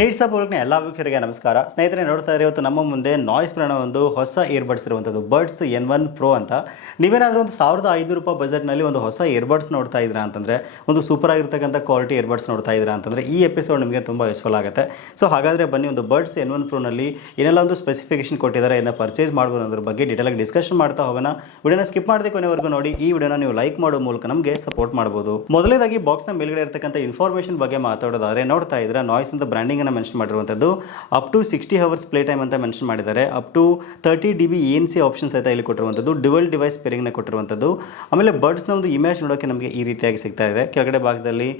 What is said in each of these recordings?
আপনি ಪೂರ್ವಕನ ಎಲ್ಲ ವೀಕ್ಷರಿಗೆ ನಮಸ್ಕಾರ. ಸ್ನೇಹಿತರೆ, ನೋಡ್ತಾ ಇರೋ, ಇವತ್ತು ನಮ್ಮ ಮುಂದೆ ನಾಯ್ಸ್ ಪ್ರಾಣ ಒಂದು ಹೊಸ ಇಯರ್ಬಡ್ಸ್ ಇರುವಂಥದ್ದು ಬರ್ಡ್ಸ್ ಎನ್ ಒನ್ ಪ್ರೋ ಅಂತ. ನೀವೇನಾದರೂ ಒಂದು ಸಾವಿರದ ಐದು ರೂಪಾಯಿ ಬಜೆಟ್ನಲ್ಲಿ ಒಂದು ಹೊಸ ಇಯರ್ಬಡ್ಸ್ ನೋಡ್ತಾ ಇದ್ದೀರಾ ಅಂತಂದರೆ, ಒಂದು ಸೂಪರ್ ಆಗಿರ್ತಕ್ಕಂಥ ಕ್ವಾಲಿಟಿ ಇಯರ್ಬಡ್ಸ್ ನೋಡ್ತಾ ಇದ್ದೀರಾ ಅಂತಂದರೆ ಈ ಎಪಿಸೋಡ್ ನಿಮಗೆ ತುಂಬ ಯೂಸ್ಫುಲ್ ಆಗುತ್ತೆ. ಸೊ ಹಾಗಾದರೆ ಬನ್ನಿ, ಒಂದು ಬರ್ಡ್ಸ್ ಎನ್ ಒನ್ ಪ್ರೋನಲ್ಲಿ ಏನೆಲ್ಲ ಒಂದು ಸ್ಪೆಸಿಫಿಕೇಶನ್ ಕೊಟ್ಟಿದ್ದಾರೆ ಏನೋ ಪರ್ಚೇಸ್ ಮಾಡ್ಬೋದು ಅನ್ನೋದ್ರ ಬಗ್ಗೆ ಡೀಟೇಲಾಗಿ ಡಿಸ್ಕಷನ್ ಮಾಡ್ತಾ ಹೋಗೋಣ. ವಿಡಿಯೋನ ಸ್ಕಿಪ್ ಮಾಡದೆ ಕೊನೆವರೆಗೂ ನೋಡಿ, ಈ ವಿಡಿಯೋನ ನೀವು ಲೈಕ್ ಮಾಡೋ ಮೂಲಕ ನಮಗೆ ಸಪೋರ್ಟ್ ಮಾಡ್ಬೋದು. ಮೊದಲೇದಾಗಿ ಬಾಕ್ಸ್ನ ಮೇಲ್ಗಡೆ ಇರತಕ್ಕಂಥ ಇನ್ಫಾರ್ಮೇಷನ್ ಬಗ್ಗೆ ಮಾತಾಡೋದಾದರೆ, ನೋಡ್ತಾ ಇದ್ರೆ ನಾಯ್ಸ್ ಅಂತ ಬ್ರ್ಯಾಂಡಿಂಗ್ ಅನ್ನು ಮೆನ್ಷನ್ ಮಾಡಿರುವಂಥದ್ದು. Up to sixty hours play time ಅಂತ ಮೆನ್ಷನ್ ಮಾಡಿದ್ದಾರೆ. Up to thirty D B N C options ಆಯಿತಾ ಇಲ್ಲಿ ಕೊಟ್ಟಿರುವಂಥದ್ದು. ಡಿವಲ್ ಡಿವೈಸ್ ಪೇರಿಂಗ್ನ ಕೊಟ್ಟಿರುವಂಥದ್ದು. ಆಮೇಲೆ ಬರ್ಡ್ಸ್ನ ಒಂದು ಇಮೇಜ್ ನೋಡೋಕ್ಕೆ ನಮಗೆ ಈ ರೀತಿಯಾಗಿ ಸಿಗ್ತಾ ಇದೆ. ಕೆಳಗಡೆ ಭಾಗದಲ್ಲಿ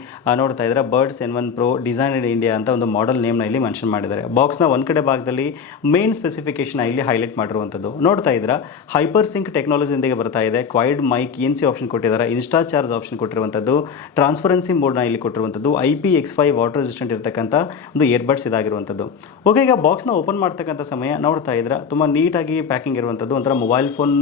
ನೋಡ್ತಾ ಇದ್ದಾರೆ birds N one pro design in India ಅಂತ ಒಂದು ಮಾಡೆಲ್ ನೇಮ್ನ ಇಲ್ಲಿ ಮೆನ್ಷನ್ ಮಾಡಿದ್ದಾರೆ. ಬಾಕ್ಸ್ನ ಒಂದು ಕಡೆ ಭಾಗದಲ್ಲಿ ಮೇನ್ ಸ್ಪೆಸಿಫಿಕೇಶನ್ ಇಲ್ಲಿ ಹೈಲೈಟ್ ಮಾಡಿರುವಂಥದ್ದು. ನೋಡ್ತಾ ಇದ್ದೀರಾ ಹೈಪರ್ ಸಿಂಕ್ ಟೆಕ್ನಾಲಜಿಯೊಂದಿಗೆ ಬರ್ತಾ ಇದೆ. Quad mic N C option ಕೊಟ್ಟಿದ್ದಾರೆ. ಇನ್ಸ್ಟಾ ಚಾರ್ಜ್ ಆಪ್ಷನ್ ಕೊಟ್ಟಿರುವಂಥದ್ದು. ಟ್ರಾನ್ಸ್ಪರೆನ್ಸಿ ಮೋಡ್ನ ಇಲ್ಲಿ ಕೊಟ್ಟಿರುವಂಥದ್ದು. I P X five water resistant ಇರತಕ್ಕಂಥ ಒಂದು ಇಯರ್ಬಡ್ಸ್ ಇದಾಗಿರುವಂಥದ್ದು. ಓಕೆ ಈಗ ಬಾಕ್ಸ್ನ ಓಪನ್ ಮಾಡ್ತಕ್ಕಂಥ ಸಮಯ ನೋಡ್ತಾ ಇದ್ರೆ, ತುಂಬ ನೀಟಾಗಿ ಪ್ಯಾಕಿಂಗ್ ಇರುವಂಥದ್ದು, ಒಂಥರ ಮೊಬೈಲ್ ಫೋನ್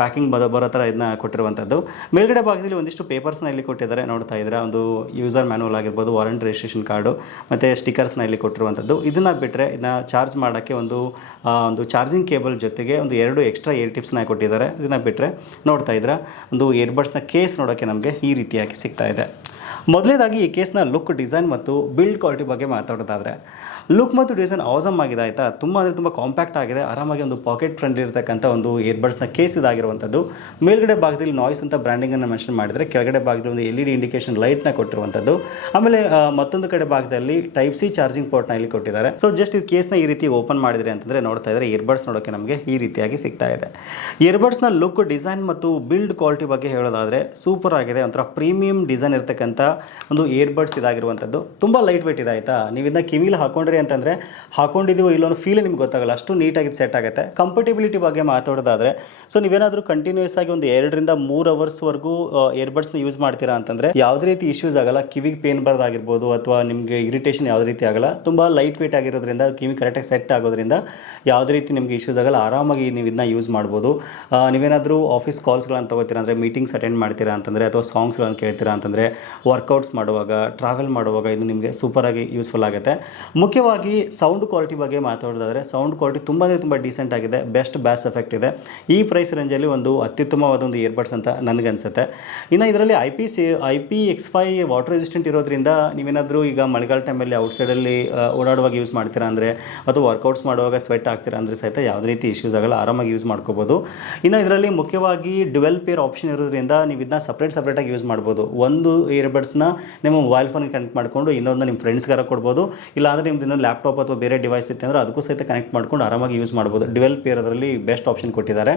ಪ್ಯಾಕಿಂಗ್ ಬದ ಬರೋ ಥರ ಇದನ್ನ ಕೊಟ್ಟಿರುವಂಥದ್ದು. ಮೇಲ್ಗಡೆ ಭಾಗದಲ್ಲಿ ಒಂದಿಷ್ಟು ಪೇಪರ್ಸ್ನ ಇಲ್ಲಿ ಕೊಟ್ಟಿದ್ದಾರೆ, ನೋಡ್ತಾ ಇದ್ರೆ. ಒಂದು ಯೂಸರ್ ಮ್ಯಾನುವಲ್ ಆಗಿರ್ಬೋದು ವಾರಂಟ್ ರಿಜಿಸ್ಟ್ರೇಷನ್ ಕಾರ್ಡು ಮತ್ತು ಸ್ಟಿಕರ್ಸ್ನ ಇಲ್ಲಿ ಕೊಟ್ಟಿರುವಂಥದ್ದು. ಇದನ್ನು ಬಿಟ್ಟರೆ ಇದನ್ನ ಚಾರ್ಜ್ ಮಾಡೋಕ್ಕೆ ಒಂದು ಒಂದು ಚಾರ್ಜಿಂಗ್ ಕೇಬಲ್ ಜೊತೆಗೆ ಒಂದು ಎರಡು ಎಕ್ಸ್ಟ್ರಾ ಏರ್ ಟಿಪ್ಸ್ನ ಕೊಟ್ಟಿದ್ದಾರೆ. ಇದನ್ನು ಬಿಟ್ಟರೆ ನೋಡ್ತಾ ಇದ್ರೆ. ಒಂದು ಇಯರ್ಬಡ್ಸ್ನ ಕೇಸ್ ನೋಡೋಕ್ಕೆ ನಮಗೆ ಈ ರೀತಿಯಾಗಿ ಸಿಗ್ತಾ ಇದೆ. ಮೊದಲೇದಾಗಿ ಈ ಕೇಸ್ನ ಲುಕ್, ಡಿಸೈನ್ ಮತ್ತು ಬಿಲ್ಡ್ ಕ್ವಾಲಿಟಿ ಬಗ್ಗೆ ಮಾತಾಡೋದಾದರೆ, ಲುಕ್ ಮತ್ತು ಡಿಸೈನ್ ಆಸಮ್ ಆಗಿದೆ ಆಯಿತಾ ತುಂಬ ಅಂದರೆ ತುಂಬ ಕಾಂಪ್ಯಾಕ್ಟ್ ಆಗಿದೆ. ಆರಾಮಾಗಿ ಒಂದು ಪಾಕೆಟ್ ಫ್ರೆಂಡ್ ಇರತಕ್ಕಂಥ ಒಂದು ಇಯರ್ಬಡ್ಸ್ನ ಕೇಸ್ ಇದಾಗಿರುವಂಥದ್ದು. ಮೇಲ್ಗಡೆ ಭಾಗದಲ್ಲಿ ನಾಯ್ಸ್ ಅಂತ ಬ್ರ್ಯಾಂಡಿಂಗನ್ನು ಮೆನ್ಷನ್ ಮಾಡಿದರೆ, ಕೆಳಗಡೆ ಭಾಗದಲ್ಲಿ ಒಂದು ಎಲ್ ಇ ಡಿ ಇಂಡಿಕೇಶನ್ ಲೈಟ್ನ ಕೊಟ್ಟಿರುವಂಥದ್ದು. ಆಮೇಲೆ ಮತ್ತೊಂದು ಕಡೆ ಭಾಗದಲ್ಲಿ ಟೈಪ್ ಸಿ ಚಾರ್ಜಿಂಗ್ ಪೋರ್ಟ್ನ ಇಲ್ಲಿ ಕೊಟ್ಟಿದ್ದಾರೆ. ಸೊ ಜಸ್ಟ್ ಇದು ಕೇಸ್ನ ಈ ರೀತಿ ಓಪನ್ ಮಾಡಿದರೆ ಅಂತಂದರೆ ನೋಡ್ತಾ ಇದ್ದಾರೆ ಇಯರ್ಬಡ್ಸ್ ನೋಡೋಕ್ಕೆ ನಮಗೆ ಈ ರೀತಿಯಾಗಿ ಸಿಗ್ತಾ ಇದೆ. ಇಯರ್ಬಡ್ಸ್ನ ಲುಕ್ ಡಿಸೈನ್ ಮತ್ತು ಬಿಲ್ಡ್ ಕ್ವಾಲಿಟಿ ಬಗ್ಗೆ ಹೇಳೋದಾದರೆ ಸೂಪರ್ ಆಗಿದೆ. ಒಂಥರ ಪ್ರೀಮಿಯಂ ಡಿಸೈನ್ ಇರತಕ್ಕಂಥ ಒಂದು ಏರ್ಬಡ್ಸ್ ಇದಾಗಿರುವಂಥದ್ದು. ತುಂಬ ಲೈಟ್ ವೆಯ್ಟ್ ಇದೆ ಆಯಿತಾ? ನೀವು ಇದನ್ನ ಕಿವಿಲಿ ಹಾಕೊಂಡ್ರಿ ಅಂತಂದರೆ ಹಾಕೊಂಡಿದ್ದೀವೋ ಇಲ್ಲೋ ಫೀಲ್ ನಿಮ್ಗೆ ಗೊತ್ತಾಗಲ್ಲ. ಅಷ್ಟು ನೀಟಾಗಿ ಸೆಟ್ ಆಗುತ್ತೆ. ಕಂಫರ್ಟಬಿಲಿಟಿ ಬಗ್ಗೆ ಮಾತಾಡೋದಾದರೆ ಸೊ ನೀವೇನಾದರೂ ಕಂಟಿನ್ಯೂಸ್ ಆಗಿ ಒಂದು ಎರಡರಿಂದ ಮೂರು ಅವರ್ಸ್ವರೆಗೂ ಏರ್ಬಡ್ಸ್ನ ಯೂಸ್ ಮಾಡ್ತೀರಾ ಅಂತಂದರೆ, ಯಾವುದೇ ರೀತಿ ಇಶ್ಯೂಸ್ ಆಗಲ್ಲ. ಕಿವಿಗೆ ಪೇನ್ ಬರೋದಾಗಿರ್ಬೋದು ಅಥವಾ ನಿಮಗೆ ಇರಿಟೇಷನ್ ಯಾವುದೇ ರೀತಿ ಆಗಲ್ಲ. ತುಂಬ ಲೈಟ್ ವೆಯ್ಟ್ ಆಗಿರೋದ್ರಿಂದ, ಕಿವಿ ಕರೆಕ್ಟಾಗಿ ಸೆಟ್ ಆಗೋದ್ರಿಂದ ಯಾವುದೇ ರೀತಿ ನಿಮಗೆ ಇಶ್ಯೂಸ್ ಆಗಲ್ಲ. ಆರಾಮಾಗಿ ನೀವು ಇದನ್ನ ಯೂಸ್ ಮಾಡ್ಬೋದು ನೀವೇನಾದರೂ ಆಫೀಸ್ ಕಾಲ್ಸ್ಗಳನ್ನು ತೊಗೋತೀರಾ ಅಂದರೆ ಮೀಟಿಂಗ್ಸ್ ಅಟೆಂಡ್ ಮಾಡ್ತೀರಾ ಅಂತಂದರೆ, ಅಥವಾ ಸಾಂಗ್ಸ್ಗಳನ್ನು ಕೇಳ್ತೀರಾ ಅಂತಂದರೆ ವರ್ಕೌಟ್ಸ್ ಮಾಡುವಾಗ ಟ್ರಾವೆಲ್ ಮಾಡುವಾಗ ಇದು ನಿಮಗೆ ಸೂಪರಾಗಿ ಯೂಸ್ಫುಲ್ ಆಗುತ್ತೆ. ಮುಖ್ಯವಾಗಿ ಸೌಂಡ್ ಕ್ವಾಲಿಟಿ ಬಗ್ಗೆ ಮಾತಾಡೋದಾದರೆ ಸೌಂಡ್ ಕ್ವಾಲಿಟಿ ತುಂಬ ಅಂದರೆ ತುಂಬ ಡೀಸೆಂಟ್ ಆಗಿದೆ ಬೆಸ್ಟ್ ಬ್ಯಾಸ್ ಎಫೆಕ್ಟ್ ಇದೆ. ಈ ಪ್ರೈಸ್ ರೇಂಜಲ್ಲಿ ಒಂದು ಅತ್ಯುತ್ತಮವಾದ ಒಂದು ಇಯರ್ಬಡ್ಸ್ ಅಂತ ನನಗನ್ಸುತ್ತೆ ಇನ್ನು ಇದರಲ್ಲಿ I P C I P X five water resistant ಇರೋದ್ರಿಂದ ನೀವೇನಾದರೂ ಈಗ ಮಳೆಗಾಲ ಟೈಮಲ್ಲಿ ಔಟ್ಸೈಡಲ್ಲಿ ಓಡಾಡುವಾಗ ಯೂಸ್ ಮಾಡ್ತೀರಾ ಅಂದರೆ, ಅಥವಾ ವರ್ಕೌಟ್ಸ್ ಮಾಡುವಾಗ ಸ್ವೆಟ್ ಆಗ್ತೀರಾ ಅಂದರೆ ಸಹಿತ ಯಾವುದೇ ರೀತಿ ಇಶ್ಯೂಸ್ ಆಗಲ್ಲ, ಆರಾಮಾಗಿ ಯೂಸ್ ಮಾಡ್ಕೋಬೋದು. ಇನ್ನು ಇದರಲ್ಲಿ ಮುಖ್ಯವಾಗಿ ಡ್ಯುವೆಲ್ ಪೇರ್ ಆಪ್ಷನ್ ಇರೋದ್ರಿಂದ ನೀವು ಇದನ್ನ ಸಪ್ರೇಟ್ ಸಪ್ರೇಟಾಗಿ ಯೂಸ್ ಮಾಡ್ಬೋದು. ಒಂದು ಇಯರ್ಬಡ್ಸ್ನ ನಿಮ್ಮ ಮೊಬೈಲ್ ಫೋನ್ಗೆ ಕನೆಕ್ಟ್ ಮಾಡಿಕೊಂಡು ಇನ್ನೊಂದು ನಿಮ್ಮ ಫ್ರೆಂಡ್ಸ್ಗಾರ ಕೊಡ್ಬೋದು. ಇಲ್ಲ ಅಂದರೆ ನಿಮ್ದು ಇನ್ನೊಂದು ಲ್ಯಾಪ್ಟಾಪ್ ಅಥವಾ ಬೇರೆ ಡಿವೈಸ್ ಇತ್ತು ಅಂದರೆ ಅದಕ್ಕೂ ಸಹಿತ ಕನೆಕ್ಟ್ ಮಾಡ್ಕೊಂಡು ಆರಾಮಾಗಿ ಯೂಸ್ ಮಾಡ್ಬೋದು. ಡಿವೆಲ್ ಪೇರ್ ಅದರಲ್ಲಿ ಬೆಸ್ಟ್ ಆಪ್ಷನ್ ಕೊಟ್ಟಿದ್ದಾರೆ.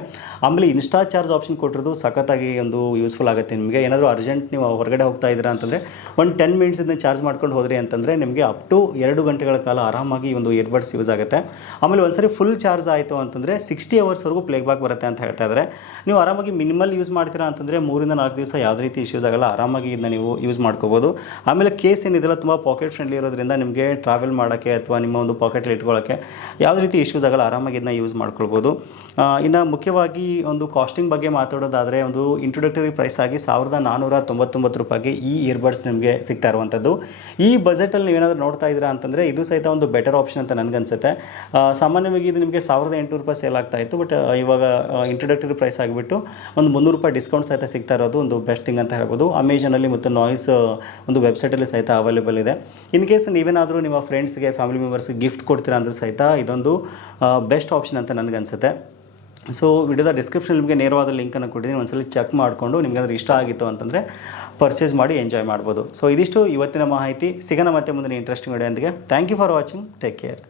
ಆಮೇಲೆ ಇನ್ಸ್ಟಾ ಚಾರ್ಜ್ ಆಪ್ಷನ್ ಕೊಟ್ಟಿರೋದು ಸಖತ್ತಾಗಿ ಒಂದು ಯೂಸ್ಫುಲ್ ಆಗುತ್ತೆ ನಿಮಗೆ. ಏನಾದರೂ ಅರ್ಜೆಂಟ್ ನೀವು ಹೊರಗಡೆ ಹೋಗ್ತಾ ಇದ್ದೀರಾ ಅಂತಂದರೆ ಒಂದು ಟೆನ್ ಮಿನಿಟ್ಸ್ ಇಂದ ಚಾರ್ಜ್ ಮಾಡ್ಕೊಂಡು ಹೋದ್ರಿ ಅಂತಂದರೆ ನಿಮಗೆ ಅಪ್ ಟು ಎರಡು ಗಂಟೆಗಳ ಕಾಲ ಆರಾಮಾಗಿ ಒಂದು ಇಯರ್ಬಡ್ಸ್ ಯೂಸ್ ಆಗುತ್ತೆ. ಆಮೇಲೆ ಒಂದ್ಸರಿ ಫುಲ್ ಚಾರ್ಜ್ ಆಯಿತು ಅಂತಂದರೆ ಸಿಕ್ಸ್ಟಿ ಅವರ್ಸ್ವರೆಗೂ ಪ್ಲೇಗ್ ಬ್ಯಾಕ್ ಬರುತ್ತೆ ಅಂತ ಹೇಳ್ತಾ ಇದ್ದಾರೆ ನೀವು ಆರಾಮಾಗಿ ಮಿನಿಮಲ್ ಯೂಸ್ ಮಾಡ್ತೀರಾ ಅಂತಂದರೆ ಮೂರಿಂದ ನಾಲ್ಕು ದಿವಸ ಯಾವುದೇ ರೀತಿ ಇಶ್ಯೂಸ್ ಆಗಲ್ಲ. ಆರಾಮಾಗಿ ಇದನ್ನ ನೀವು ಯೂಸ್ ಮಾಡ್ಕೋಬೋದು. ಆಮೇಲೆ ಕೇಸ್ ಏನಿದೆಲ್ಲ ತುಂಬ ಪಾಕೆಟ್ ಫ್ರೆಂಡ್ಲಿ ಇರೋದ್ರಿಂದ ನಿಮಗೆ ಟ್ರಾವೆಲ್ ಮಾಡೋಕ್ಕೆ ಅಥವಾ ನಿಮ್ಮ ಒಂದು ಪಾಕೆಟಲ್ಲಿ ಇಟ್ಕೊಳ್ಳೋಕ್ಕೆ ಯಾವುದೇ ರೀತಿ ಇಶ್ಯೂಸ್ ಆಗಲ್ಲ, ಆರಾಮಾಗಿ ಇದನ್ನ ಯೂಸ್ ಮಾಡ್ಕೊಳ್ಬೋದು. ಇನ್ನು ಮುಖ್ಯವಾಗಿ ಒಂದು ಕಾಸ್ಟಿಂಗ್ ಬಗ್ಗೆ ಮಾತಾಡೋದಾದರೆ ಒಂದು ಇಂಟ್ರೊಡಕ್ಟರಿ ಪ್ರೈಸ್ ಆಗಿ ಸಾವಿರದ ನಾನ್ನೂರ ತೊಂಬತ್ತೊಂಬತ್ತು ರೂಪಾಯಿಗೆ ಈ ಇಯರ್ಬಡ್ಸ್ ನಿಮಗೆ ಸಿಗ್ತಾ ಇರುವಂಥದ್ದು. ಈ ಬಜೆಟಲ್ಲಿ ನೀವೇನಾದರೂ ನೋಡ್ತಾ ಇದ್ದೀರಾ ಅಂತಂದರೆ ಇದು ಸಹಿತ ಒಂದು ಬೆಟರ್ ಆಪ್ಷನ್ ಅಂತ ನನಗನ್ಸುತ್ತೆ. ಸಾಮಾನ್ಯವಾಗಿ ಇದು ನಿಮಗೆ ಸಾವಿರದ ಎಂಟುನೂರು ರೂಪಾಯಿ ಸೇಲ್ ಆಗ್ತಾ ಇತ್ತು ಬಟ್ ಇವಾಗ ಇಂಟ್ರೊಡಕ್ಟರಿ ಪ್ರೈಸ್ ಆಗಿಬಿಟ್ಟು ಒಂದು ಮುನ್ನೂರು ರೂಪಾಯಿ ಡಿಸ್ಕೌಂಟ್ ಸಹಿತ ಸಿಗ್ತಾ ಇರೋದು ಒಂದು ಬೆಸ್ಟ್ ಥಿಂಗ್ ಅಂತ ಹೇಳ್ಬೋದು. ಅಮೆಜಾನಲ್ಲಿ ಮತ್ತು ನಾಯ್ಸ್ ಒಂದು ವೆಬ್ಸೈಟಲ್ಲಿ ಸಹಿತ ಅವೈಲೇಬಲ್ ಇದೆ. ಇನ್ ಕೇಸ್ ನೀವೇನಾದರೂ ನಿಮ್ಮ ಫ್ರೆಂಡ್ಸ್ಗೆ ಫ್ಯಾಮಿಲಿ ಮೆಂಬರ್ಸ್ಗೆ ಗಿಫ್ಟ್ ಕೊಡ್ತೀರಾ ಅಂದರೂ ಸಹಿತ ಇದೊಂದು ಬೆಸ್ಟ್ ಆಪ್ಷನ್ ಅಂತ ನನಗನ್ಸುತ್ತೆ ಸೊ ವಿಡಿಯೋದ ಡಿಸ್ಕ್ರಿಪ್ಷನ್ ನಿಮಗೆ ನೇರವಾದ ಲಿಂಕನ್ನು ಕೊಟ್ಟಿದ್ದೀನಿ. ಒಂದ್ಸಲ ಚೆಕ್ ಮಾಡಿಕೊಂಡು ನಿಮಗೆ ಅದ್ರ ಇಷ್ಟ ಆಗಿತ್ತು ಅಂತಂದರೆ ಪರ್ಚೇಸ್ ಮಾಡಿ ಎಂಜಾಯ್ ಮಾಡ್ಬೋದು. ಸೊ ಇದಿಷ್ಟು ಇವತ್ತಿನ ಮಾಹಿತಿ. ಸಿಗೋಣ ಮತ್ತೆ ಮುಂದಿನ interesting video thank you for watching take care